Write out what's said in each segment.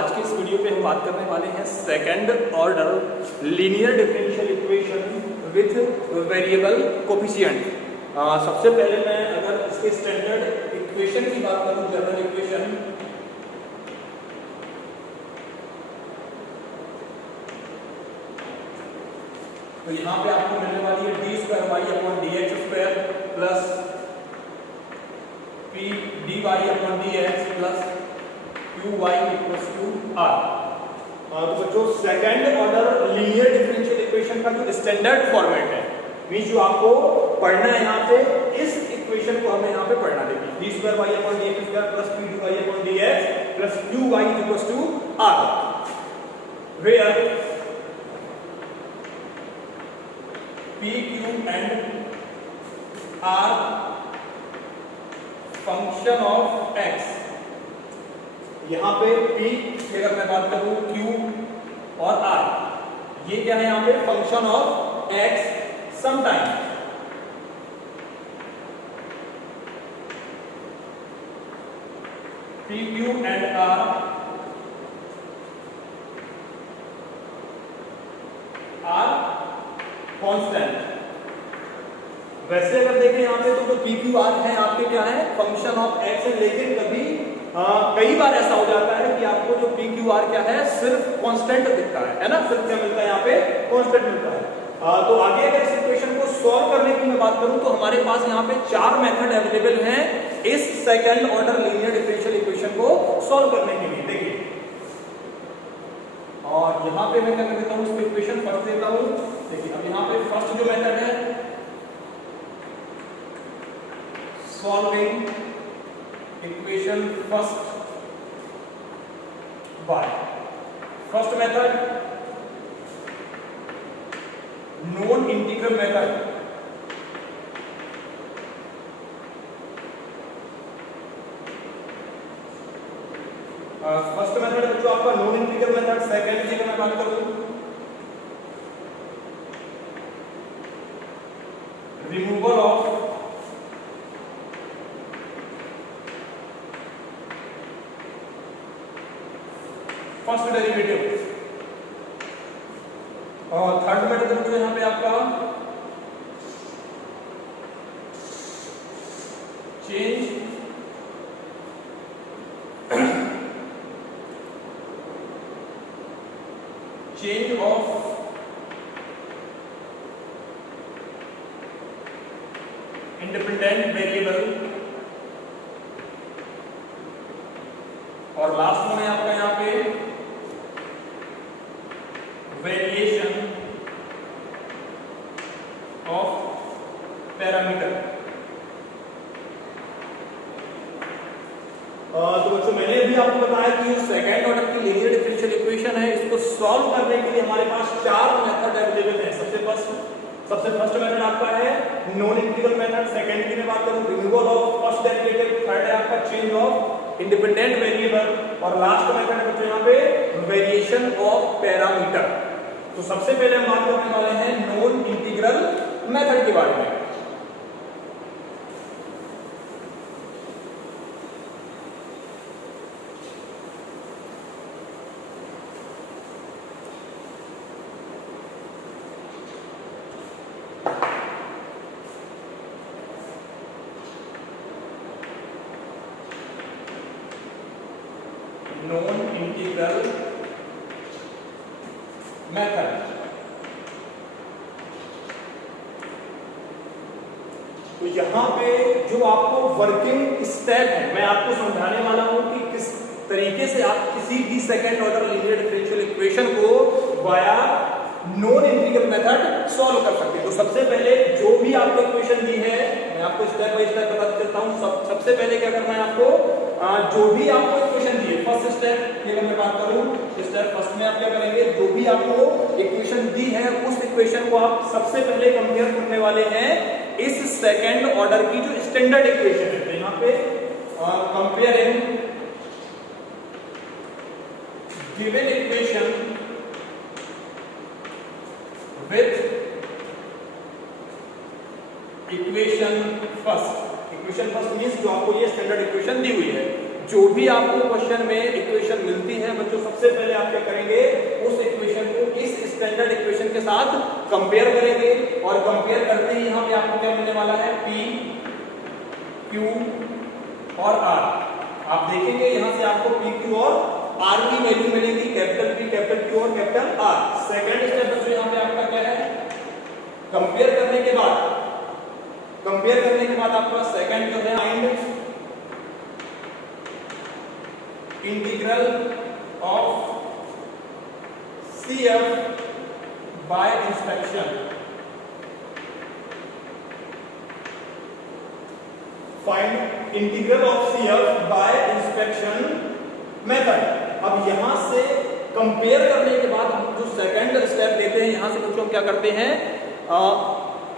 आज के इस वीडियो पे हम बात करने वाले हैं second order linear differential equation with variable coefficient. सबसे पहले मैं अगर इसके स्टैंडर्ड इक्वेशन की बात करूं, जनरल इक्वेशन, तो यहाँ पे आपको मिलने वाली है D square Y upon D X square plus P D Y upon D X plus Q Y equals to R. तो बच्चों second order linear differential equation का जो स्टैंडर्ड फॉर्मेट है, मींस जो आपको पढ़ना है यहाँ पे, इस इक्वेशन को हमें यहाँ पे पढ़ना देखिए, D square Y upon D X square plus P D Y upon D X plus Q Y equals to R, where P, Q and R function of X। यहाँ पे P की अगर मैं बात करूं, Q और R, ये क्या है यहाँ पे function of X sometime. P, Q and R constant. वैसे अगर देखें यहाँ पे तो पी क्यू आर है आपके क्या है फंक्शन ऑफ एक्स है, लेकिन कभी कई बार ऐसा हो जाता है कि आपको जो पी क्यू आर क्या है सिर्फ कांस्टेंट दिखता है ना, सिर्फ क्या मिलता है यहाँ पे कांस्टेंट मिलता है। तो आगे अगर इस इक्वेशन को सॉल्व करने की मैं बात करूं तो हमारे पास यहाँ पे 4 मेथड अवेलेबल हैं इस second order linear differential equation को सॉल्व करने के लिए। देखिए, और यहाँ पे मैं क्या कर देता हूँ, इसको इक्वेशन फर्स्ट देता हूँ। देखिए अब यहाँ पे फर्स्ट जो मेथड है solving equation first by first method non integral method. First method है जो आपका नॉन इंटीग्रल मेथड। सेकंड की मैं बात करूं, रिमूवल ऑफ फर्स्ट डेरिवेटिव। और थर्ड मेथड जो यहाँ पे आपका चेंज ऑफ इंडिपेंडेंट वेरिएबल। और लास्ट में आपका यहाँ पे वेरिएशन ऑफ पैरामीटर। तो बच्चों मैंने अभी आपको बताया कि जो सेकंड ऑर्डर की लीनियर डिफरेंशियल इक्वेशन है, इसको सॉल्व करने के लिए हमारे पास 4 मेथड अवेलेबल हैं। सबसे फर्स्ट मेथड आपका है नॉन इंटीग्रल मेथड। सेकंड की मैं बात करूं removal of first derivative. Third है आपका चेंज ऑफ इंडिपेंडेंट वेरिएबल। और लास्ट मेथड है बच्चों यहाँ पे वेरिएशन ऑफ पैरामीटर। तो सबसे पहले हम बात करने वाले हैं नॉन इंटीग्रल मेथड के बारे में। Non integral method. तो यहां पे जो आपको वर्किंग स्टेप है, मैं आपको समझाने वाला हूं कि किस तरीके से आप किसी भी second order linear differential equation को via non integral method solve कर सकते हैं। तो सबसे पहले जो भी आपको इक्वेशन दी है, मैं आपको स्टेप बाय स्टेप बता देता हूं। सबसे पहले क्या करना है आपको, जो भी आपको इक्वेशन दी है, फर्स्ट स्टेप की अगर मैं बात करूं, स्टेप फर्स्ट में आप क्या करेंगे, जो भी आपको इक्वेशन दी है उस इक्वेशन को आप सबसे पहले कंपेयर करने वाले हैं इस सेकंड ऑर्डर की जो स्टैंडर्ड इक्वेशन है। तो यहाँ पे comparing given equation with equation first. Equation first means जो आपको ये स्टैंडर्ड इक्वेशन दी हुई है, जो भी आपको क्वेश्चन में इक्वेशन मिलती है बच्चों, सबसे साथ कंपेयर करेंगे और कंपेयर करते ही यहाँ पे आपको क्या मिलने वाला है, P, Q और R। आप देखेंगे यहाँ से आपको P, Q और R की वैल्यू मिलेगी, कैपिटल P, कैपिटल Q और कैपिटल R। सेकंड स्टेप बच्चों यहाँ पे आपका क्या है, कंपेयर करने के बाद आपका सेकंड जो है find integral of CF bye inspection. Find integral of CF bye inspection method. अब यहां से कंपेयर करने के बाद हम जो सेकंड स्टेप लेते हैं, यहां से बच्चों क्या करते हैं,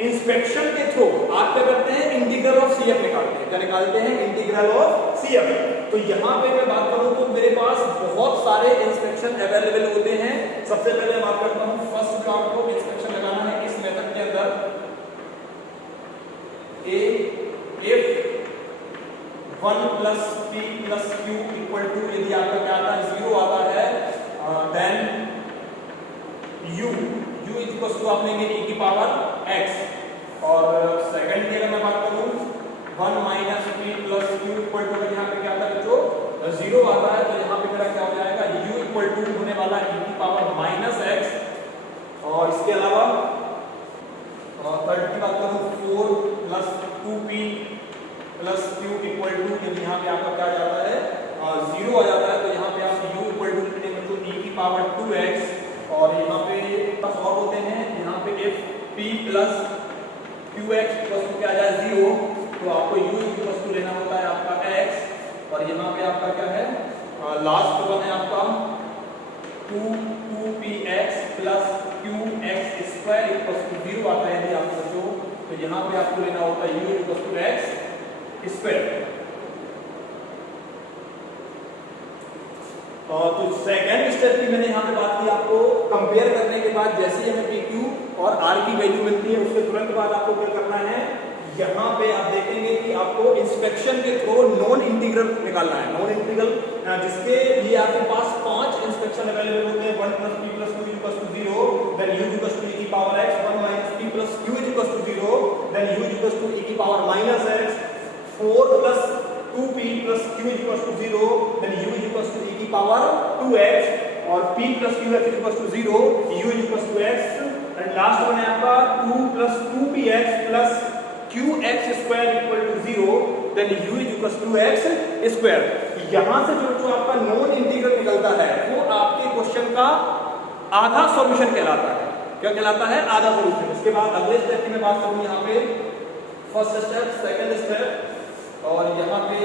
इंस्पेक्शन के थ्रू आप क्या करते हैं, इंटीग्रल ऑफ CF निकालते हैं। क्या निकालते हैं, इंटीग्रल ऑफ CF। तो यहां पे मैं बात करूं तो मेरे पास बहुत सारे इंस्पेक्शन अवेलेबल होते हैं। सबसे पहले बात करता हूं फर्स्ट जो आपको इंस्पेक्शन लगाना है इस मेथड के अंदर, if 1 plus P plus Q equal to, यदि आपका क्या आता है, 0 आता है, then U इक्वल टू आप लेंगे e की पावर x। और सेकंड की अगर मैं बात करूं 1 minus P plus Q equal to, यहाँ पे क्या आता है जो 0 आता है, तो यहाँ पे मेरा क्या हो जाएगा, U इक्वल टू होने वाला है e की पावर माइनस x। और इसके अलावा थर्ड की बात करूं 4 plus 2P plus Q equal to, यदि यहाँ पे आपका क्या जाता है, 0 आ जाता है, तो यहाँ पे आप U इक्वल टू लिखते हैं तो e की पावर 2x। और यहाँ पे सॉल्व होते हैं, यहाँ पे if P plus QX equal to क्या आ जाए 0, तो आपको U इक्वल टू लेना होता है आपका x। और यहाँ पे आपका क्या है, लास्ट वन है आपका 2px plus qx square equal to 0 आता है यदि आपको जो, तो यहाँ पे आपको लेना होता है U equal to x square. तो सेकंड स्टेप की मैंने यहाँ पे बात की, आपको कंपेयर करने के बाद जैसे ही हमें PQ और R की वैल्यू मिलती है उसके तुरंत बाद आपको क्या करना है, यहाँ पे आप देखेंगे कि आपको इंस्पेक्शन के थ्रू नॉन इंटीग्रल निकालना है। नॉन इंटीग्रल जिसके लिए आपके पास 5 इंस्पेक्शन अवेलेबल होते हैं, 1 plus P plus Q equals to 0, then U equals to e की power x, 1 minus P plus Q equals to 0, then U equals to e की power minus x, 4 plus 2P plus Q equals to 0, then U equals to e की power 2x, और P plus QX equals to 0, U equals to x, and last one है आपका 2 plus 2px plus qx square equal to 0, then U equals to x square। यहाँ से जो आपका non integral निकलता है वो आपके क्वेश्चन का आधा सॉल्यूशन कहलाता है। क्या कहलाता है, आधा सॉल्यूशन। उसके बाद अगले स्टेप की मैं बात करूँ, यहाँ पे फर्स्ट स्टेप, सेकंड स्टेप, और यहाँ पे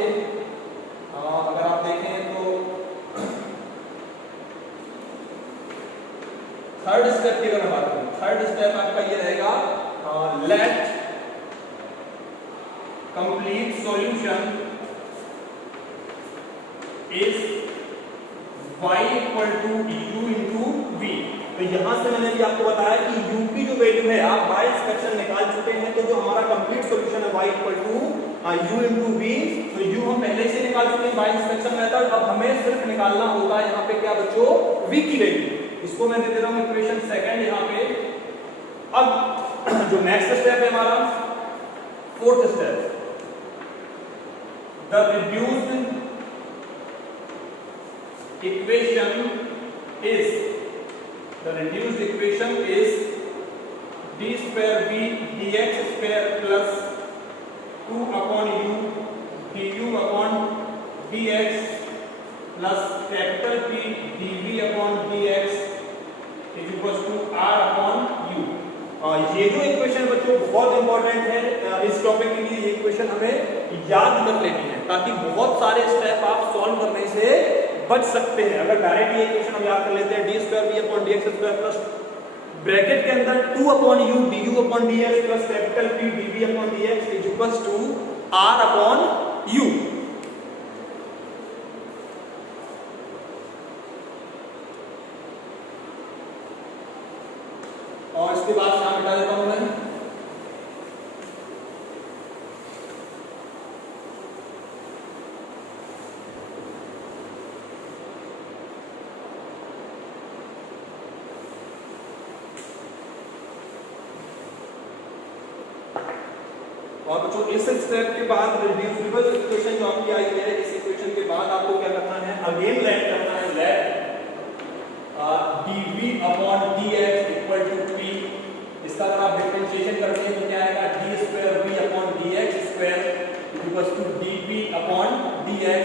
अगर आप देखें तो थर्ड स्टेप की अगर मैं बात करूं, थर्ड स्टेप आपका ये रहेगा, let complete solution is y equal to u into v। तो यहां से मैंने भी आपको बताया कि u की जो वैल्यू है, आप बाय इंस्पेक्शन निकाल चुके हैं, तो जो हमारा कंप्लीट सॉल्यूशन है y equal to u into v, तो u हम पहले से निकाल चुके हैं बाय इंस्पेक्शन मेथड। अब हमें सिर्फ निकालना होगा यहाँ पे क्या बच्चों, v की वैल्यू। इसको मैं दे दे रहा हूं इक्वेशन सेकंड यहाँ पे। अब जो नेक्स्ट स्टेप है हमारा fourth step, the reduced equation is d square v dx square plus 2 upon u du upon dx plus capital P dv upon dx is equals to r upon u। ये जो equation बच्चों बहुत important है, इस topic के लिए ये equation हमें याद कर लेनी है, ताकि बहुत सारे स्टेप आप सॉल्व करने से बच सकते हैं। अगर डायरेक्ट ये इक्वेशन हम याद कर लेते हैं, D square B upon D X square plus bracket के अंदर 2 upon U D U upon D X plus capital P D V upon D X is equals to R upon U. और इसके बाद यहाँ मिटा देता हूं मैं, और बच्चों इस स्टेप के बाद रिड्यूसिबल इक्वेशन जो आपकी आई है, इस इक्वेशन के बाद आपको क्या करना है, अगेन लेट करना है, let dv upon dx equal to p। इसका अगर आप डिफरेंशिएशन करते हैं तो क्या आएगा, d square v upon dx square equal to dv upon dx।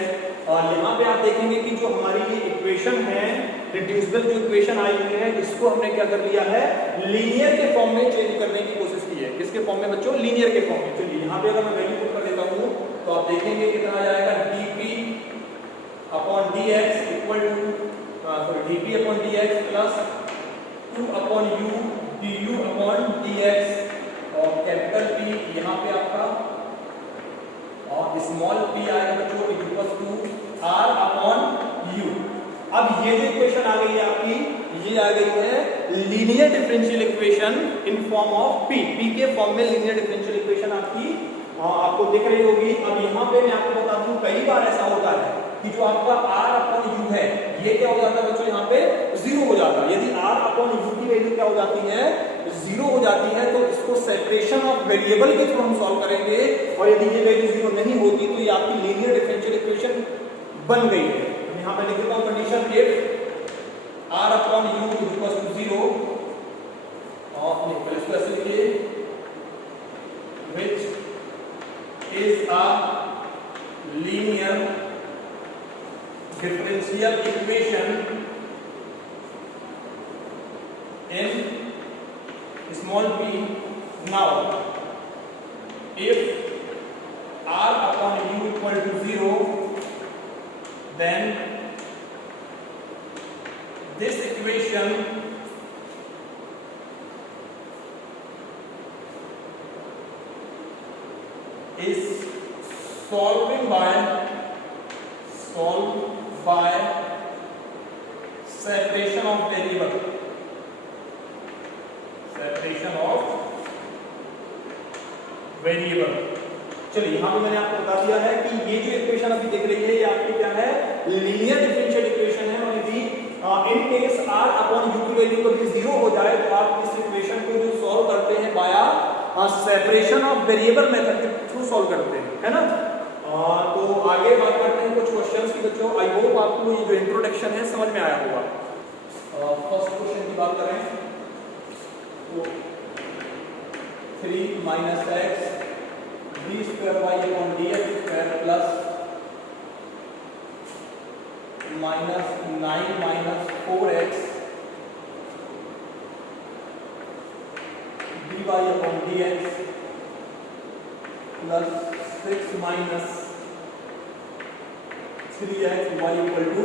और यहाँ पे आप देखेंगे कि जो हमारी ये इक्वेशन है, रिड्यूसिबल जो इक्वेशन आई हुई है, इसको हमने क्या कर लिया है, लीनियर के फॉर्म में चेंज करने की कोशिश की है। किसके फॉर्म में बच्चों, लीनियर के फॉर्म में। चलिए यहाँ पे अगर मैं वैल्यू पुट कर देता हूँ तो आप देखेंगे कितना आ जाएगा, dp upon dx equal to dp upon dx plus 2 upon u du upon dx और कैपिटल P यहाँ पे आपका और स्मॉल p आएगा बच्चों equal to r upon u। अब ये जो इक्वेशन आ गई है आपकी, ये आ गई है linear differential equation in form of p। p के फॉर्म में लीनियर डिफरेंशियल इक्वेशन आपकी आपको दिख रही होगी। अब यहाँ पे मैं आपको बता दूं, कई बार ऐसा होता है कि जो आपका r अपॉन u है, ये क्या हो जाता है बच्चों, यहाँ पे 0 हो जाता है। यदि r अपॉन u की वैल्यू क्या हो जाती है, 0 हो जाती है, तो इसको सेपरेशन ऑफ वेरिएबल के थ्रू हम सॉल्व करेंगे। और यदि ये वैल्यू 0 नहीं होती तो ये आपकी लीनियर डिफरेंशियल इक्वेशन बन गई है। यहाँ पे लिख देता हूँ condition, if r upon u equal to 0 और इसको ऐसे लिखिए, which is a linear differential equation in small p. Now if r upon u equal to 0, then this equation is solved by separation of variable, चलिए यहाँ पे मैंने आपको बता दिया है कि ये जो इक्वेशन अभी दिख रही है, ये आपकी क्या है, लीनियर डिफरेंशियल इक्वेशन है। और यदि in case r upon u की वैल्यू कभी 0 हो जाए तो आप इस इक्वेशन को जो सॉल्व करते हैं बाया सेपरेशन ऑफ वेरिएबल मेथड के थ्रू सॉल्व करते हैं, है ना। तो आगे बात करते हैं कुछ क्वेश्चंस की बच्चों। आई होप आपको ये जो इंट्रोडक्शन है समझ में आया होगा। फर्स्ट क्वेश्चन की बात करें तो 3 minus X D square Y upon D X square plus minus 9 minus 4x dy upon dx plus 6 minus 3x y equal to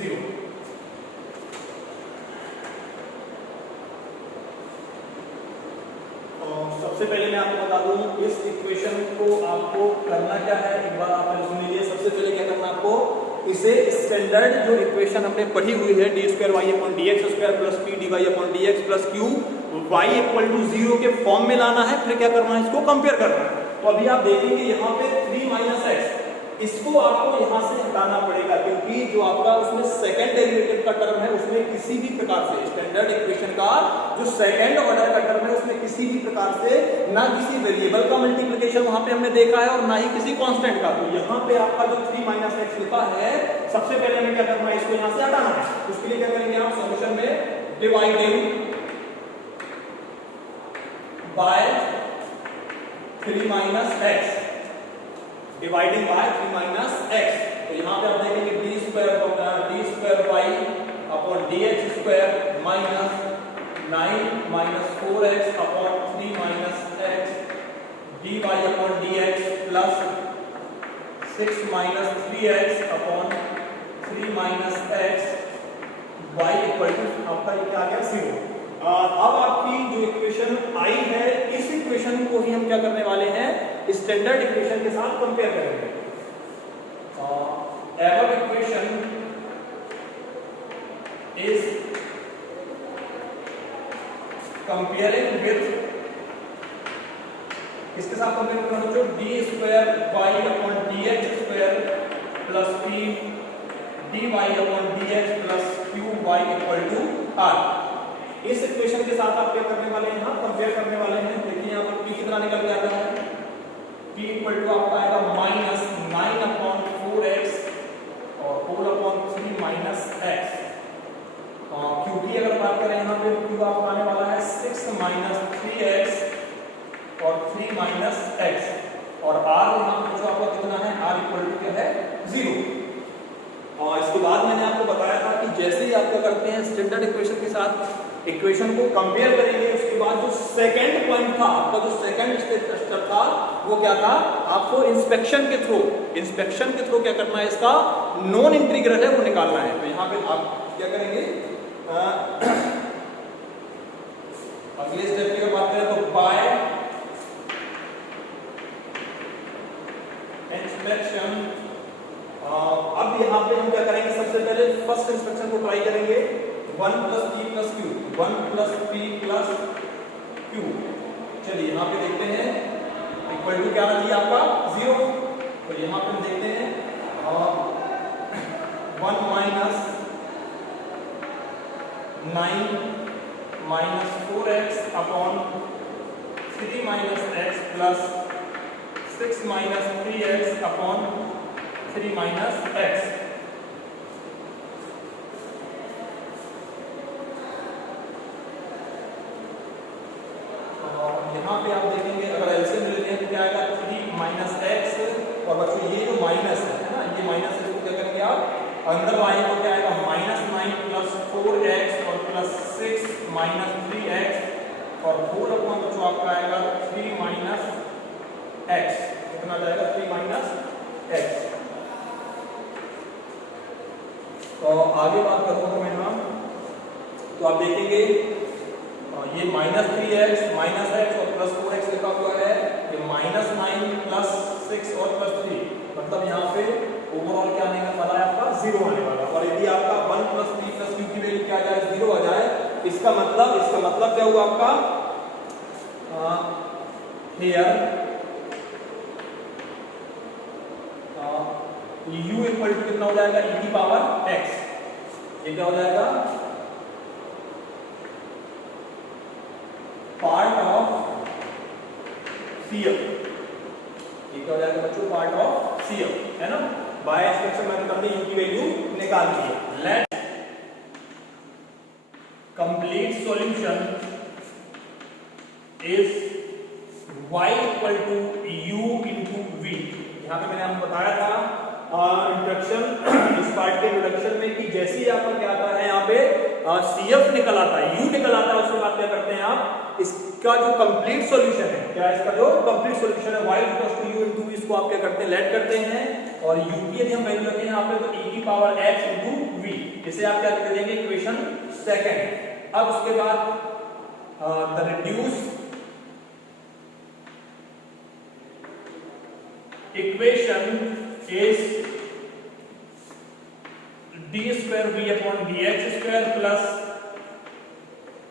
0। सबसे पहले मैं आपको बता दूं, इस इक्वेशन को आपको करना क्या है, एक बार आप सुन लीजिए। सबसे पहले क्या करना है आपको, इसे स्टैंडर्ड जो इक्वेशन हमने पढ़ी हुई है, D square Y upon D X square plus P D Y upon D X plus Q Y equal to 0 के फॉर्म में लाना है। फिर क्या करना है, इसको कंपेयर करना है। तो अभी आप देखेंगे यहाँ पे 3 माइनस एक्स, इसको आपको यहाँ से हटाना पड़ेगा क्योंकि जो आपका उसमें सेकंड डेरिवेटिव का टर्म है उसमें किसी भी प्रकार से स्टैंडर्ड इक्वेशन का जो सेकंड ऑर्डर का टर्म है उसमें किसी भी प्रकार से ना किसी वेरिएबल का मल्टीप्लिकेशन वहां पे हमने देखा है और ना ही किसी कांस्टेंट का। तो यहाँ पे आपका जो 3 माइनस एक्स लिखा है, सबसे पहले हमें क्या करना है, इसको यहाँ से हटाना है। उसके लिए क्या करेंगे आप, सॉल्यूशन में dividing by 3 minus X, dividing by 3 minus X. तो यहाँ पे आप देखेंगे D square Y upon D X square minus 9 minus 4x upon 3 minus X D Y upon D X plus 6 minus 3x upon 3 minus X Y equal to आपका ये क्या आ गया 0। अब आपकी जो इक्वेशन आई है, इस इक्वेशन को ही हम क्या करने वाले हैं, स्टैंडर्ड इक्वेशन के साथ कंपेयर करेंगे। Above equation is comparing with, इसके साथ कंपेयर करना बच्चों, D square Y upon D X square plus P D Y upon D X plus Q Y equal to R. इस इक्वेशन के साथ आप क्या करने वाले हैं, यहाँ कंपेयर करने वाले हैं। देखिए यहाँ पर p कितना निकल के आता है, t इक्वल टू आपका आएगा माइनस 9/4x और whole upon 3 minus x। Q की अगर बात करें यहाँ पे क्यू आपका आने वाला है 6 माइनस 3x और 3 माइनस x और r यहाँ पे जो आपको कितना है r इक्वल टू क्या है 0। और इसके बाद मैंने आपको बताया था कि जैसे ही आप क्या करते हैं स्टैंडर्ड इक्वेशन के साथ इक्वेशन को कंपेयर करेंगे, उसके बाद जो सेकंड पॉइंट था आपका, जो सेकंड स्टेप था वो क्या था, आपको इंस्पेक्शन के थ्रू क्या करना है, इसका नॉन इंटीग्रल है वो निकालना है। तो यहाँ पे आप क्या करेंगे, अगले स्टेप की अगर बात करें तो बाय इंस्पेक्शन। अब यहाँ पे हम क्या करेंगे, सबसे पहले फर्स्ट इंस्पेक्शन को ट्राई करेंगे, 1 plus p plus q, 1 plus p plus q। चलिए यहाँ पे देखते हैं इक्वल टू क्या आना चाहिए आपका 0। तो यहाँ पे हम देखते हैं 1 minus 9 minus 4x upon 3 minus x plus 6 minus 3x upon 3 minus x। यहाँ पे आप देखेंगे अगर एलसीएम लेते हैं तो क्या आएगा 3 माइनस x, और बच्चों ये जो माइनस है ना, ये माइनस है, इसको क्या करेंगे आप अंदर लाएंगे तो क्या आएगा माइनस 9 प्लस 4x और प्लस 6 माइनस 3x और होल अपॉन बच्चों आपका आएगा 3 माइनस x। कितना जाएगा 3 माइनस x। तो आगे बात करता हूँ मैं यहाँ, तो आप देखेंगे ये माइनस 3x माइनस x और प्लस 4x लिखा हुआ है, ये माइनस 9 प्लस 6 और प्लस 3, मतलब यहाँ पे ओवरऑल क्या आने वाला है आपका 0 आने वाला। और यदि आपका 1 प्लस p प्लस q की वैल्यू क्या आ जाए 0 आ जाए, इसका मतलब क्या हुआ आपका, हियर u इक्वल टू कितना हो जाएगा e की पावर x। ये क्या हो जाएगा पार्ट ऑफ CF। ये क्या हो जाएगा बच्चों पार्ट ऑफ CF, है ना। बाय एक्सपेक्शन मैंने हमने u की वैल्यू निकाल दी है। Let complete solution is y equal to u into v। यहाँ पे मैंने आपको बताया था इंट्रोडक्शन, इस पार्ट के इंट्रोडक्शन में कि जैसे ही आपका क्या आता है यहाँ पे CF निकल आता है, u निकल आता है, उसके बाद क्या करते हैं आप, इसका जो कंप्लीट सॉल्यूशन है, क्या इसका जो कंप्लीट सॉल्यूशन है y equal to u into v, इसको आप क्या करते हैं लेट करते हैं, और u की यदि हम वैल्यू रखें यहाँ पे तो e की पावर x इंटू v, इसे आप क्या कर देंगे इक्वेशन सेकंड। अब उसके बाद the reduce equation is d square v upon dx square plus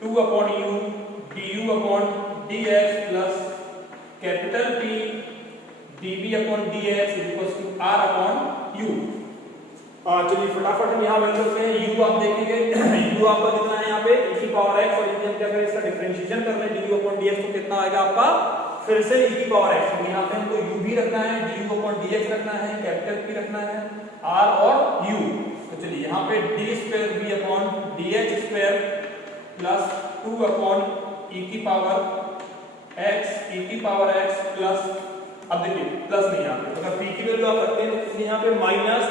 2 upon u du upon dx plus capital P dv upon dx equals to r upon u। चलिए फटाफट हम यहाँ वैल्यू रखते हैं। u आप देखेंगे u आपका कितना है यहाँ पे e की पावर x, और यदि हम क्या करें इसका डिफरेंशिएशन कर लें du upon dx तो कितना आएगा आपका फिर से e की पावर x। तो यहाँ पे हमको u भी रखना है, du upon dx रखना है, कैपिटल P रखना है, r और u। तो चलिए यहाँ पे d square v upon dx square plus 2 upon e की पावर x प्लस, अब देखिए प्लस नहीं, यहाँ पे अगर p की वैल्यू आप रखते हैं तो यहाँ पे minus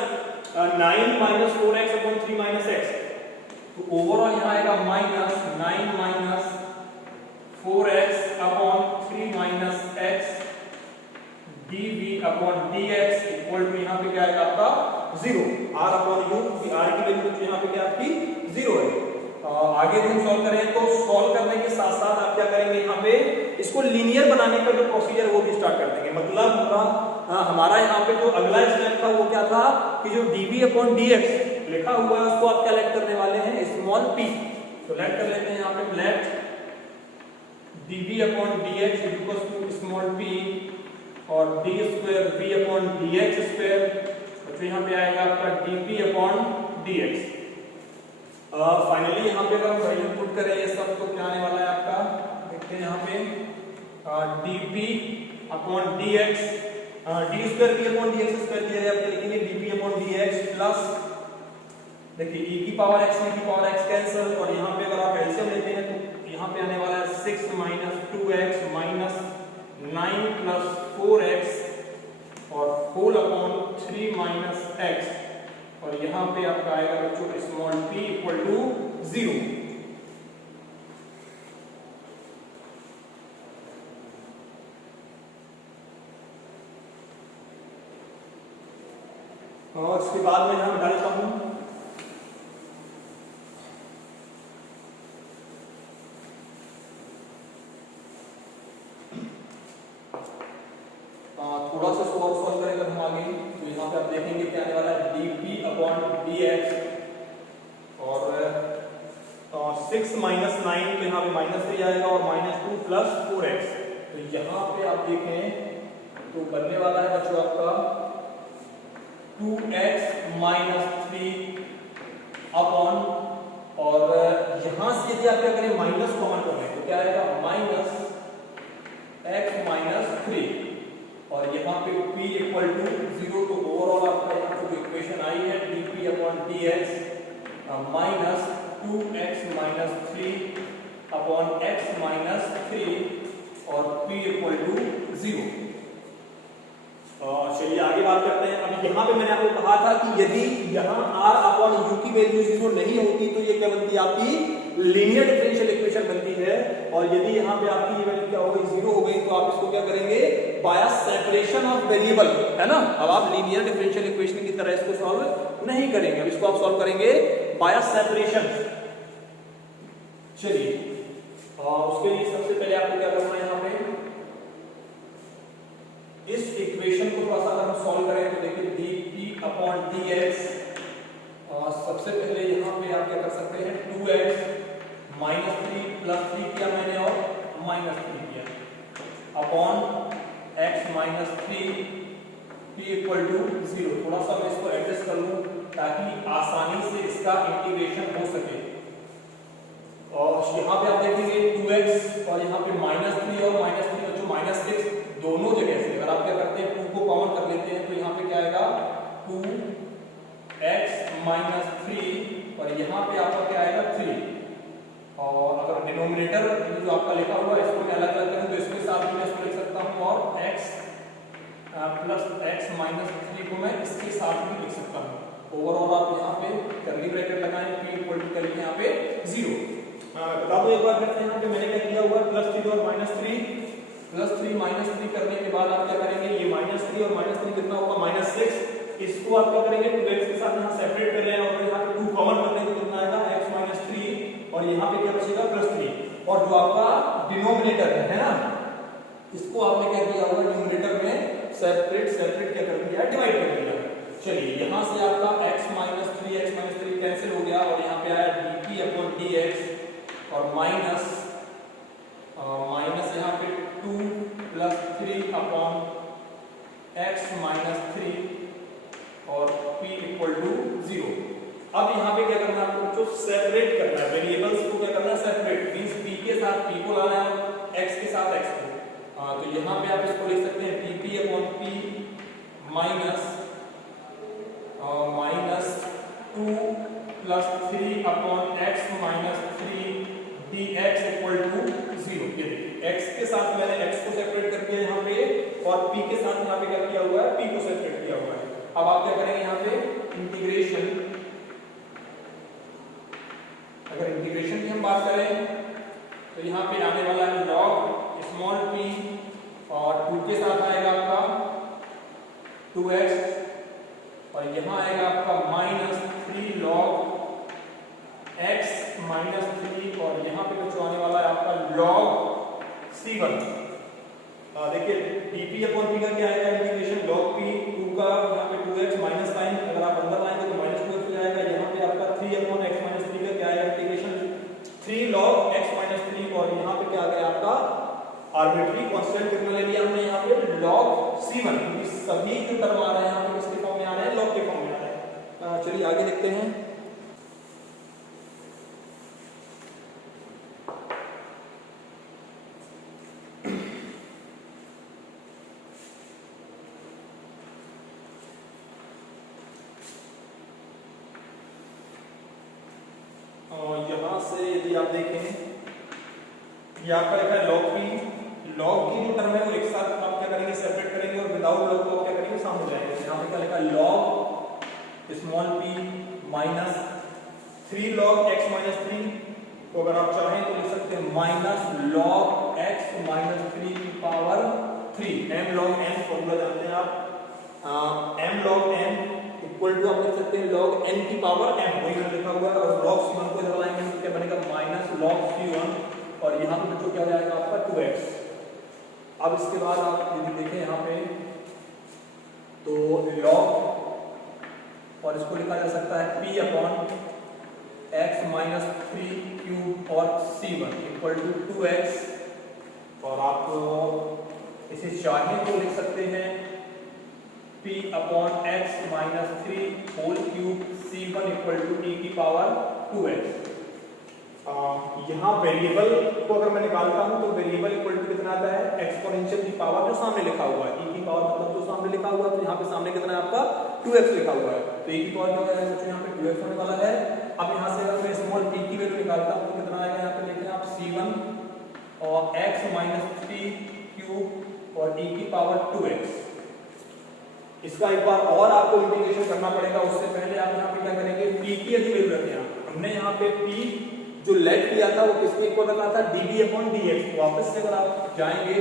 9 minus 4x upon 3 minus x, तो ओवरऑल यहाँ आएगा minus 9 minus 4x upon 3 minus x dv upon dx equal to यहाँ पे क्या आएगा आपका 0, r अपॉन u, r की वैल्यू तो यहाँ पे क्या आपकी 0 है। आगे हम सॉल्व करें तो सॉल्व करने के साथ साथ आप क्या करेंगे यहाँ पे इसको लीनियर बनाने का जो प्रोसीजर है वो भी स्टार्ट कर देंगे। मतलब हमारा यहाँ पे जो अगला स्टेप था वो क्या था कि जो dv अपॉन dx लिखा हुआ है उसको आप क्या लेट करने वाले हैं स्मॉल p। तो लेट कर लेते हैं यहाँ पे, let dv upon dx equals to small p और d square v upon dx square, तो यहाँ पे आएगा आपका dp अपॉन dx। फाइनली यहाँ पे अगर हम वैल्यू पुट करें ये सब तो क्या आने वाला है आपका, देखते हैं यहाँ पे dp upon D x, D square P upon D X square किया जाए, लिखेंगे DP upon D X plus, देखिए e की पावर x कैंसिल, और यहाँ पे अगर आप एलसीएम लेते हैं तो यहाँ पे आने वाला है 6 minus 2x minus 9 plus 4x और होल अपॉन 3 माइनस x, और यहाँ पे आपका आएगा बच्चों स्मॉल p इक्वल टू 0। और इसके बाद मैं यहाँ डालता हूँ थोड़ा सा सॉल्व करेंगे हम आगे, तो यहाँ पे आप देखेंगे क्या आने वाला है dp अपॉन dx, और 6 माइनस 9 तो यहाँ पे माइनस 3 आएगा और माइनस 2 प्लस 4x, तो यहाँ पे आप देखें तो बनने वाला है बच्चों आपका 2x माइनस 3 अपॉन, और यहाँ से यदि आप क्या करें माइनस कॉमन कर लें तो क्या आएगा माइनस x माइनस 3, और यहाँ पे p इक्वल टू 0, तो ओवरऑल आपका यहाँ पे जो इक्वेशन आई है dp upon dx minus 2x minus 3 upon x minus 3 और p इक्वल टू 0। चलिए आगे बात करते हैं। अब यहाँ पे मैंने आपको कहा था कि यदि यहाँ r अपॉन u की वैल्यू 0 नहीं होती तो ये क्या बनती है आपकी लीनियर डिफरेंशियल इक्वेशन बनती है, और यदि यहाँ पे आपकी ये वैल्यू क्या हो गई 0 हो गई तो आप इसको क्या करेंगे बाय सेपरेशन ऑफ वेरिएबल, है ना। अब आप लीनियर डिफरेंशियल इक्वेशन की तरह इसको सॉल्व नहीं करेंगे, अब इसको आप सॉल्व करेंगे बाय सेपरेशन। चलिए उसके लिए सबसे पहले आपको क्या करना है, यहाँ पे इस इक्वेशन को थोड़ा सा अगर हम सॉल्व करें तो देखिए dp अपॉन dx, सबसे पहले यहाँ पे आप क्या कर सकते हैं 2x माइनस 3 प्लस 3 किया मैंने और माइनस 3 किया upon x minus 3 p equal to 0। थोड़ा सा मैं इसको एडजस्ट कर लूँ ताकि आसानी से इसका इंटीग्रेशन हो सके, और यहाँ पे आप देखेंगे 2x और यहाँ पे माइनस 3 और माइनस 3 बच्चों माइनस 6 दोनों जगह से अगर आप क्या करते हैं 2 को कॉमन कर लेते हैं तो यहाँ पे क्या आएगा 2x माइनस 3, और यहाँ पे आपका क्या आएगा 3, और अगर डिनोमिनेटर जो आपका लिखा हुआ है इसको मैं अलग अलग करूँ तो इसके साथ भी मैं इसको लिख सकता हूँ, और x प्लस x माइनस 3 को मैं इसके साथ भी लिख सकता हूँ। ओवरऑल आप यहाँ पे कर्ली ब्रैकेट लगाएं p इक्वल टू करेंगे यहाँ पे 0। बता दो एक बार फिर से यहाँ पे मैंने क्या किया हुआ प्लस 3 और माइनस 3, प्लस 3 माइनस 3 करने के बाद आप क्या करेंगे ये माइनस 3 और माइनस 3 कितना होगा माइनस 6, इसको आप क्या करेंगे 2x के साथ यहाँ सेपरेट कर रहे हैं, और यहाँ पे 2 कॉमन करने को कितना आएगा x माइनस 3, और यहाँ पे क्या बचेगा प्लस 3, और जो आपका डिनोमिनेटर है ना इसको आपने क्या किया होगा न्यूमरेटर में सेपरेट क्या कर दिया डिवाइड कर दिया। चलिए यहाँ से आपका x माइनस 3 कैंसिल हो गया, और यहाँ पे आया dp अपॉन dx और माइनस यहाँ पे 2 प्लस 3 अपॉन x माइनस 3 और p इक्वल टू 0। अब यहाँ पे क्या करना है आपको बच्चों सेपरेट करना है वेरिएबल्स को, क्या करना है सेपरेट, मींस p के साथ p को लाना है और x के साथ x को। तो यहाँ पे आप इसको लिख सकते हैं dp upon p minus 2 plus 3 upon x minus 3 dx equal to 0। ये देखिए x के साथ मैंने x को सेपरेट कर दिया यहाँ पे, और p के साथ यहाँ पे क्या किया हुआ है p को सेपरेट किया हुआ है। अब आप क्या करेंगे यहाँ पे इंटीग्रेशन, अगर इंटीग्रेशन की हम बात करें तो यहाँ पे आने वाला है log स्मॉल p, और 2 के साथ आएगा आपका 2x, और यहाँ आएगा आपका माइनस 3 log x माइनस 3, और यहाँ पे कुछ आने वाला है आपका log c1। देखिए dp अपॉन p का क्या आएगा इंटीग्रेशन log p, 2 का यहाँ पे 2x माइनस साइन अगर आप अंदर लाएंगे तो माइनस 2x हो जाएगा, यहाँ पे आपका 3 अपॉन x माइनस 3 का क्या आएगा इंटीग्रेशन 3 log x माइनस 3, और यहाँ पे क्या आ गया आपका आर्बिट्री कांस्टेंट कितना ले लिया हमने यहाँ पे log c1, क्योंकि सभी जो टर्म आ रहे हैं यहाँ पे किसके फॉर्म में आ रहे हैं log के फॉर्म में आ रहे हैं। चलिए आगे देखते हैं। यहाँ से यदि आप देखें, ये आपका लिखा है log p, log की जो टर्म है वो एक साथ आप क्या करेंगे, सेपरेट करेंगे और विदाउट log को क्या करेंगे, सामने जाएंगे। यहाँ पे क्या लिखा है, log small p minus 3 log x minus 3 को अगर आप चाहें तो लिख सकते हैं माइनस log x माइनस 3 की power 3, m log n formula जानते हैं आप, m log n equal to आप लिख सकते हैं log n की पावर m, वही मैंने लिखा हुआ है, और log c1 को इधर लाएंगे तो क्या बनेगा, माइनस log c1, और यहाँ पे बच्चों क्या जाएगा आपका 2x। अब इसके बाद आप यदि देखें यहाँ पे तो log, और इसको लिखा जा सकता है p upon x minus 3 cube और c1 इक्वल टू 2x, और आप इसे चाहे तो लिख सकते हैं p upon x minus 3 whole cube c1 equal to e की पावर 2x। यहाँ वेरिएबल को अगर मैं निकालता हूँ तो वेरिएबल इक्वल टू कितना आता है, एक्सपोनेंशियल की पावर जो सामने लिखा हुआ है, e की पावर मतलब जो सामने लिखा हुआ है, तो यहाँ पे सामने कितना है आपका 2x लिखा हुआ है, तो e की पावर क्या है बच्चों, यहाँ पे 2x होने वाला है। अब यहाँ से अगर मैं स्मॉल p की वैल्यू निकालता हूँ तो कितना आएगा, यहाँ पे देखें आप c1 और x माइनस 3 क्यूब और e की पावर 2x। इसका एक बार और आपको इंटीग्रेशन करना पड़ेगा, उससे पहले आप यहाँ पे क्या करेंगे, p की यदि वैल्यू रखें, हमने यहाँ पे p जो लेट किया था वो किसके इक्वल रखा था, dv अपॉन dx। वापस से अगर आप जाएंगे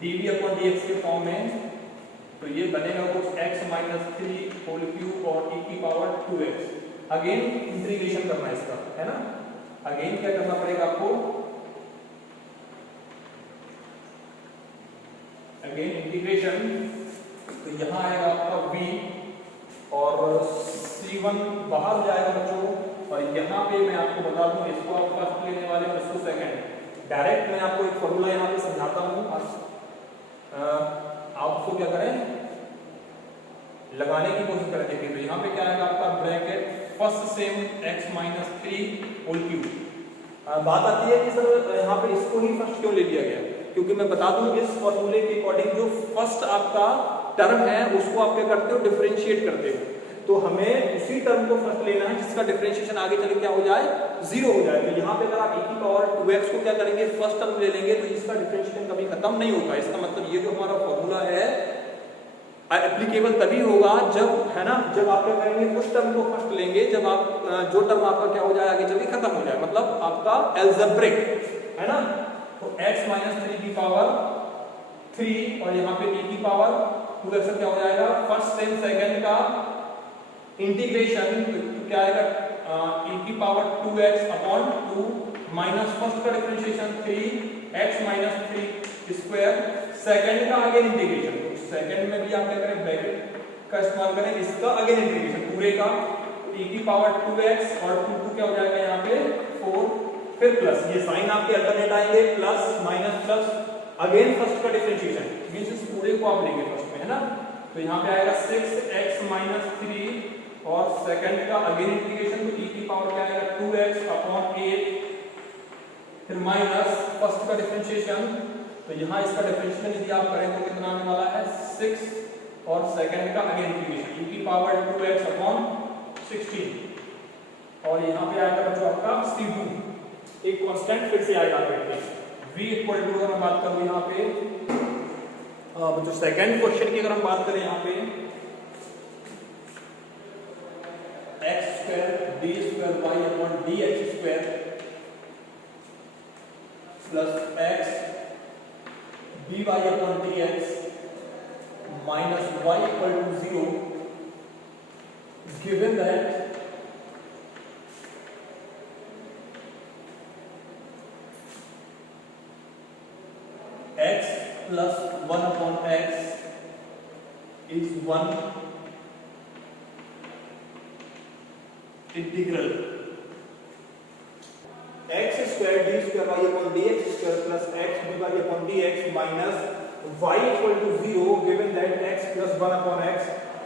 dv अपॉन dx के फॉर्म में तो ये बनेगा कुछ x माइनस 3 होल क्यूब और e की पावर 2x। अगेन इंटीग्रेशन करना है इसका, है ना, अगेन क्या करना पड़ेगा आपको, अगेन इंटीग्रेशन, तो यहाँ आएगा आपका v और c1 बाहर जाएगा बच्चों, और यहाँ पे मैं आपको बता दूं, इसको आप फर्स्ट लेने वाले हैं, इसको सेकंड। डायरेक्ट मैं आपको एक फॉर्मूला यहाँ पे समझाता हूँ, आप उसको क्या करें, लगाने की कोशिश करें। देखिए तो यहाँ पे क्या आएगा आपका bracket first same x minus 3 whole cube. बात आती है कि सर यहाँ पे इसको ही फर्स्ट क्यों ले लिया गया, क्योंकि मैं बता दूं इस फॉर्मूले के अकॉर्डिंग जो फर्स्ट आपका टर्म है उसको आप क्या करते हो, डिफरेंशिएट करते हो, तो हमें उसी टर्म को फर्स्ट लेना है जिसका डिफरेंशिएशन आगे चल के क्या हो जाए, 0 हो जाए। तो यहाँ पे अगर आप e की पावर 2x को क्या करेंगे, फर्स्ट टर्म ले लेंगे तो इसका डिफरेंशिएशन कभी खत्म नहीं होगा। इसका मतलब ये जो हमारा फॉर्मूला है एप्लीकेबल तभी होगा जब, है ना, जब आप क्या करेंगे, उस टर्म को फर्स्ट लेंगे जब आप जो टर्म आपका क्या हो जाए आगे चल के खत्म हो जाए, मतलब आपका एल्जेब्रिक, है ना। तो x माइनस 3 की पावर 3 और यहाँ पे e की पावर 2x क्या हो जाएगा, फर्स्ट सेम सेकंड का इंटीग्रेशन क्या आएगा, e की power 2x upon 2 minus first का differentiation 3x minus 3 square, second का अगेन इंटीग्रेशन, सेकंड में भी आप क्या करें, ब्रैकेट का इस्तेमाल करें, इसका अगेन इंटीग्रेशन पूरे का, e की पावर 2x और 2 क्या हो जाएगा यहाँ पे 4, फिर प्लस, ये साइन आपके अल्टरनेट आएंगे, plus minus plus, again first का डिफरेंशिएशन, मींस इस पूरे को आप लेंगे फर्स्ट में, है ना। तो यहाँ पे आएगा 6x माइनस 3 और सेकंड का अगेन इंटीग्रेशन, तो e की पावर क्या आएगा 2x अपॉन 8, फिर माइनस फर्स्ट का डिफरेंशिएशन, तो यहाँ इसका डिफरेंशिएशन यदि आप करें तो कितना आने वाला है 6 और सेकंड का अगेन इंटीग्रेशन, e की पावर 2x अपॉन 16, और यहाँ पे आएगा बच्चों आपका c2, एक कांस्टेंट फिर से आएगा आपके v इक्वल टू, अगर मैं बात करूँ यहाँ पे बच्चों सेकंड क्वेश्चन की अगर हम बात करें यहाँ पे x square d square y upon dx square plus x dy upon dx minus y equal to 0, given that x plus 1 upon x is 1 integral x square d square y upon dx square plus x dy upon dx minus y equal to 0 given that x plus 1 upon x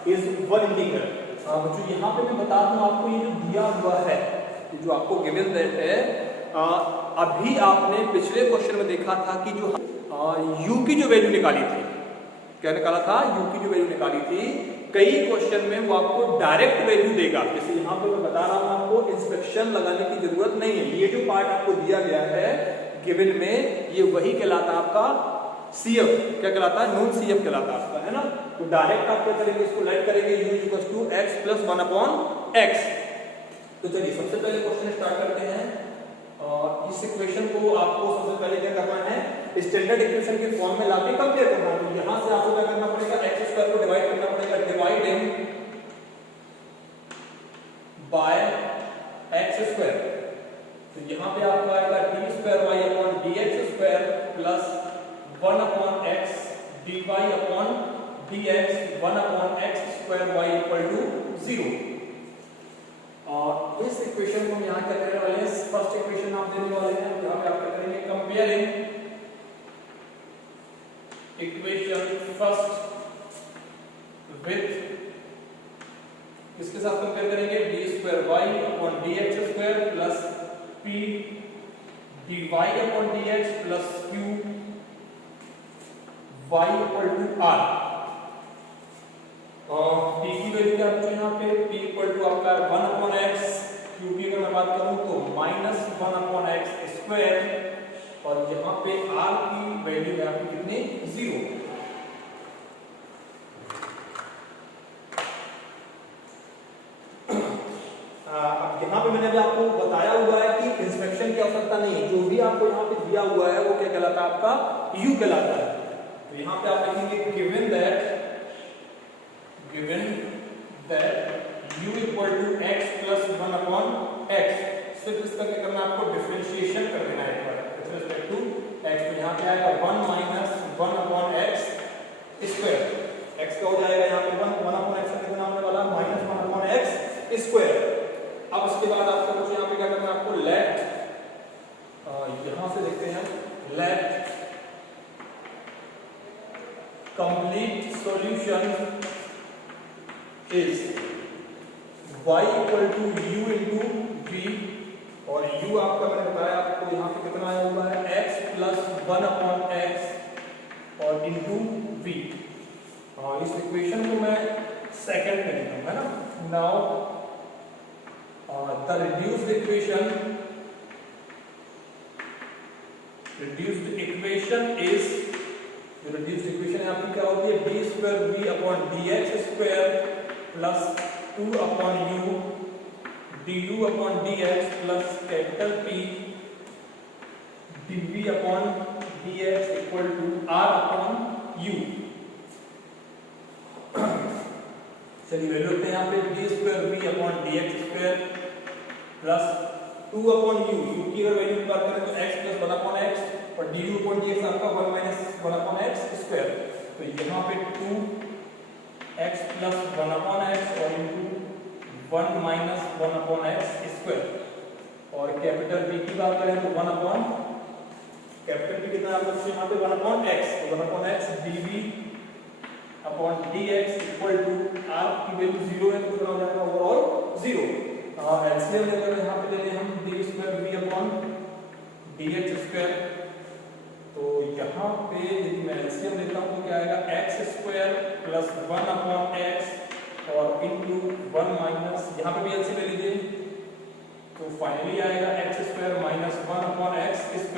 is 1 integral। बच्चों यहाँ पे मैं बता दूं आपको, ये जो दिया हुआ है, ये जो आपको गिवन दैट है, अभी आपने पिछले क्वेश्चन में देखा था कि जो u की जो वैल्यू निकाली थी, क्या निकाला था, u की जो वैल्यू निकाली थी कई क्वेश्चन में वो आपको डायरेक्ट वैल्यू देगा। जैसे यहाँ पे मैं बता रहा हूँ आपको इंस्पेक्शन लगाने की जरूरत नहीं है। ये जो पार्ट आपको दिया गया है गिवन में, ये वही कहलाता है आपका CF। क्या कहलाता है? नॉन CF कहलाता है आपका, है ना। तो डायरेक्ट आप क्या करेंगे, इसको लाइट करेंगे u equals to x plus 1/x। तो चलिए सबसे पहले क्वेश्चन स्टार्ट करते हैं। इस इक्वेशन को आपको सबसे पहले क्या करना है, स्टैंडर्ड इक्वेशन के फॉर्म में लाके कंपेयर करना है। तो यहां से आपको क्या करना पड़ेगा, x² को डिवाइड करना पड़ेगा, डिवाइडिंग बाय x²। तो यहां पे आपका आएगा d² dx² plus 1/x dy dx 1/x² y equal to 0। और इस इक्वेशन को हम यहाँ क्या करने वाले हैं, फर्स्ट इक्वेशन आप देने वाले हैं। यहाँ पे आप क्या करेंगे, कंपेयरिंग इक्वेशन फर्स्ट विथ, इसके साथ कंपेयर करेंगे d² dx² plus p dy dx plus q y equal to r। और p की वैल्यू क्या बच्चों यहाँ पे, p इक्वल टू आपका 1/x, q की अगर मैं बात करूं तो -1/x², और यहाँ पे r की वैल्यू है आपकी कितनी, 0। अब यहाँ पे मैंने भी आपको बताया हुआ है कि इंस्पेक्शन की आवश्यकता नहीं है। जो भी आपको यहाँ पे दिया हुआ है वो क्या कहलाता है, आपका u कहलाता है। तो यहाँ पे आप लिखेंगे given that u equal to x plus 1/x। सिर्फ इसका क्या करना है, आपको डिफरेंशिएशन कर देना है एक बार विद रिस्पेक्ट टू x। तो यहाँ पे आएगा 1 माइनस 1/x²। x का हो जाएगा यहाँ पे 1/x का कितना होने वाला, -1/x²। अब उसके बाद आपको कुछ यहाँ पे क्या करना है, आपको लेट, यहां से देखते हैं, let complete solution is y equal to u into v। और u आपका मैंने बताया आपको यहाँ पे कितना आया हुआ है, x प्लस 1/x और इंटू v। इस इक्वेशन को मैं सेकंड में लिखूं, है ना। Now the reduced equation is, जो reduced equation है आपकी क्या होती है, d² dx² plus 2/u du/dx plus capital P dv/dx equal to r/u। चलिए वैल्यू रखते हैं यहाँ पे d² dx² plus 2/u। u की अगर वैल्यू की बात करें तो x प्लस 1/x और du/dx आपका 1 माइनस 1/x²। तो यहाँ पे 2x प्लस 1/x और इंटू 1 माइनस 1/x²। और कैपिटल P की बात करें तो 1/, कैपिटल P कितना आपका यहाँ पे 1/x, तो 1/x dv/dx equal to r की वैल्यू 0 है तो कितना हो जाएगा, ओवरऑल 0। एलसीएम लेकर यहाँ पे ले लें हम d² dx²। तो यहाँ पे यदि मैं एलसीएम लेता हूँ तो क्या आएगा, x² प्लस 1/x और इंटू 1 माइनस, यहाँ पे भी एलसीएम ले लीजिए, तो फाइनली आएगा x² minus 1/x²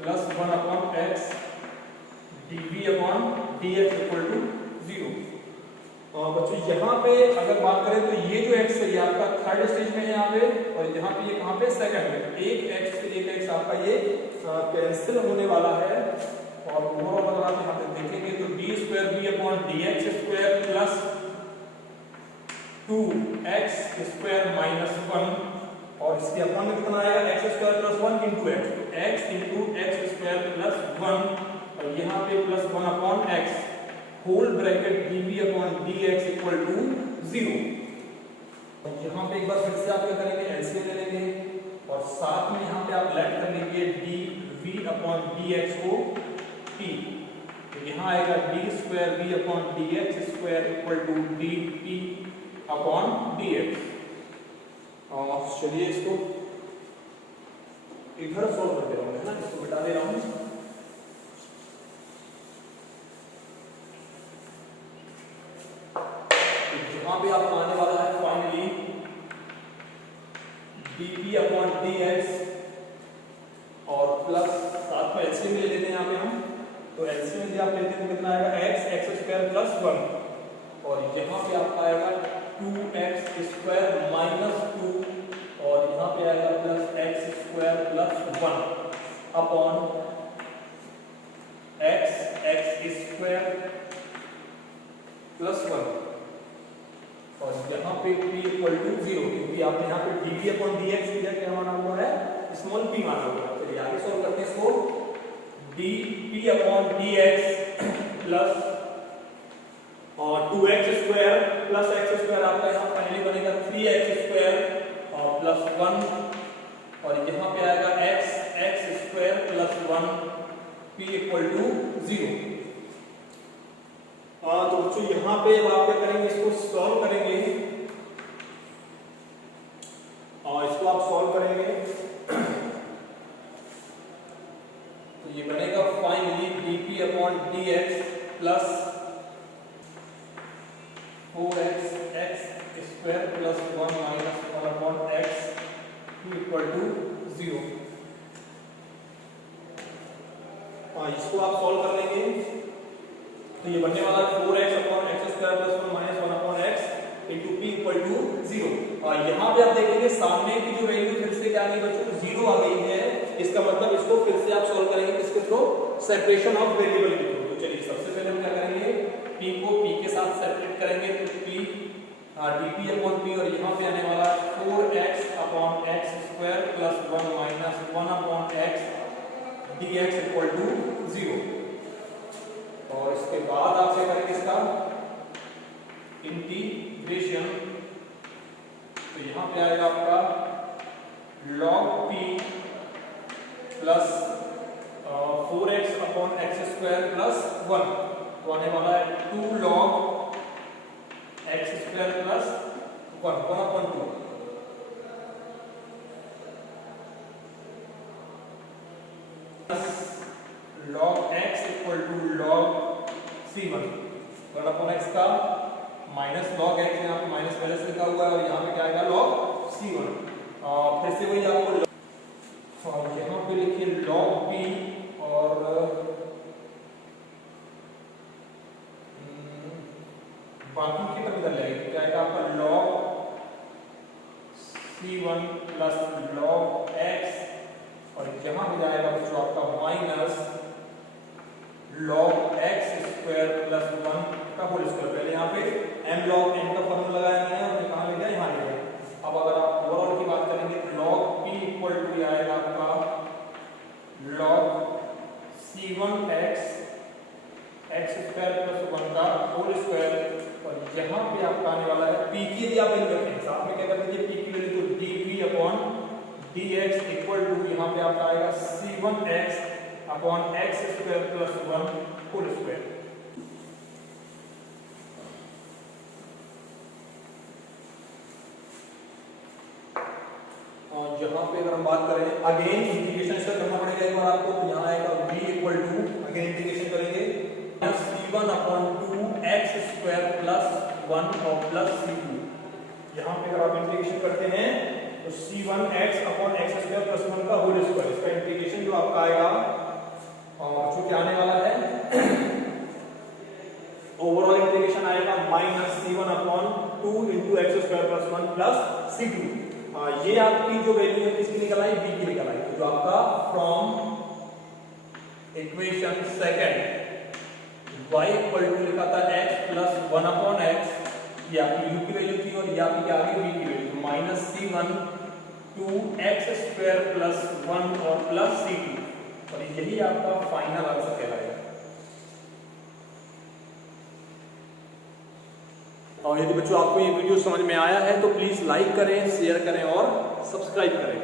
plus 1/x dv/dx equal to 0। बच्चों यहाँ पे अगर बात करें तो ये जो x है ये आपका थर्ड स्टेज में है यहाँ पे, और यहाँ पे ये कहाँ पे, सेकंड में। एक x से एक x आपका ये कैंसिल होने वाला है। और ओवरऑल अगर आप यहाँ पे देखेंगे तो d²v/dx² प्लस 2x² माइनस 1, और इसके अपॉन में कितना आएगा, x² plus 1 into x into x² plus 1, और यहाँ पे plus 1/x whole bracket dv/dx equal to 0। यहाँ पे एक बार फिर से आप क्या करेंगे, एलसीएम ले लेंगे और साथ में यहाँ पे आप लेट कर लेंगे dv/dx को t। तो यहाँ आएगा d²v/dx² इक्वल टू dt/dx। और चलिए इसको इधर सॉल्व कर दे रहा हूँ, है ना, इसको मिटा दे रहा हूँ। पे आपका आने वाला है फाइनली dp अपॉन dx और प्लस साथ में एलसीएम ले लेते हैं यहाँ पे हम। तो एलसीएम यदि आप लेते हैं तो कितना आएगा x स्क्वायर प्लस 1 और यहाँ पे आपका आएगा 2x स्क्वायर माइनस 2 और यहाँ पे आएगा plus x square plus 1 upon x square plus 1 और यहाँ पे p इक्वल टू 0 क्योंकि आपने यहाँ पे dp अपॉन dx दिया, क्या माना हुआ है, स्मॉल p माना हुआ है। चलिए आगे सॉल्व करते हैं इसको। dp अपॉन dx प्लस और 2x square plus x square आपका यहाँ फाइनली बनेगा 3x स्क्वायर और प्लस 1 और यहाँ पे आएगा x square plus 1 p equal to 0। तो बच्चों यहाँ पे अब आप क्या करेंगे, इसको सॉल्व करेंगे और इसको आप सॉल्व करेंगे तो ये बनेगा finally dp upon dx plus 4x square plus 1 minus 1 upon x equal to 0। इसको आप सॉल्व कर लेंगे तो ये बनने वाला है 4x upon x square plus 1 minus 1 upon x into p equal to 0। यहाँ पे आप देखेंगे सामने की जो वैल्यू फिर से क्या आ गई बच्चों, 0 आ गई है। इसका मतलब इसको फिर से आप सॉल्व करेंगे किसके थ्रू, सेपरेशन ऑफ वेरिएबल के थ्रू। तो चलिए सबसे पहले हम क्या करेंगे, p को p के साथ सेपरेट करेंगे तो p dp अपॉन p और यहाँ पे आने वाला 4x upon x square plus 1 minus 1 upon x dx equal to 0। और इसके बाद आप क्या करेंगे, इसका इंटीग्रेशन तो यहाँ पे आएगा आपका log p plus 4x upon x square plus 1 तो आने वाला है 2 log x square plus 1 upon 2 log x equal to log c1 1 upon x का माइनस log x, यहाँ पे माइनस पहले से लिखा हुआ है और यहाँ पे क्या आएगा log c1। फिर से वही आपको और यहाँ पे लिखिए log p और बाकी की तरफ इधर लेंगे क्या आएगा आपका log c1 plus log x और यहाँ पे जाएगा बच्चों आपका minus log x square plus 1 का होल स्क्वायर। पहले यहाँ पे m log n का फॉर्मूला लगाया गया है और कहाँ ले गया, यहाँ ले गया। अब अगर आप ओवरऑल की बात करेंगे तो log p इक्वल टू आएगा आपका log c1 x square plus 1 का होल स्क्वायर और यहाँ पे आपका आने वाला है p की यदि आप वैल्यू रखें साथ में क्या कर दीजिए p की वैल्यू तो dp upon dx equal to यहाँ पे आपका आएगा c1 x upon x square plus 1 whole square. और यहाँ पे अगर हम बात करें अगेन इंटीग्रेशन इसका करना पड़ेगा एक बार आपको, तो यहाँ आएगा v equal to again integration करेंगे c1 upon 2 x square plus 1 और प्लस c2। यहाँ पे अगर आप इंटीग्रेशन करते हैं तो c1 x upon x square plus 1 का होल स्क्वायर, इसका इंटीग्रेशन जो आपका आएगा और जो क्या आने वाला है ओवरऑल इंटीग्रेशन आएगा minus c1 upon 2 into x square plus 1 plus c2। ये आपकी जो वैल्यू है किसकी निकल आई, b की निकल आई। तो जो आपका from equation second y equal to लिखा था x प्लस 1 अपॉन x, ये आपकी u की वैल्यू थी और ये आपकी क्या आ गई b की value minus c1 2 x square plus 1 और प्लस c2 और यही आपका फाइनल आंसर कहलाएगा। और यदि बच्चों आपको ये वीडियो समझ में आया है तो प्लीज लाइक करें, शेयर करें और सब्सक्राइब करें।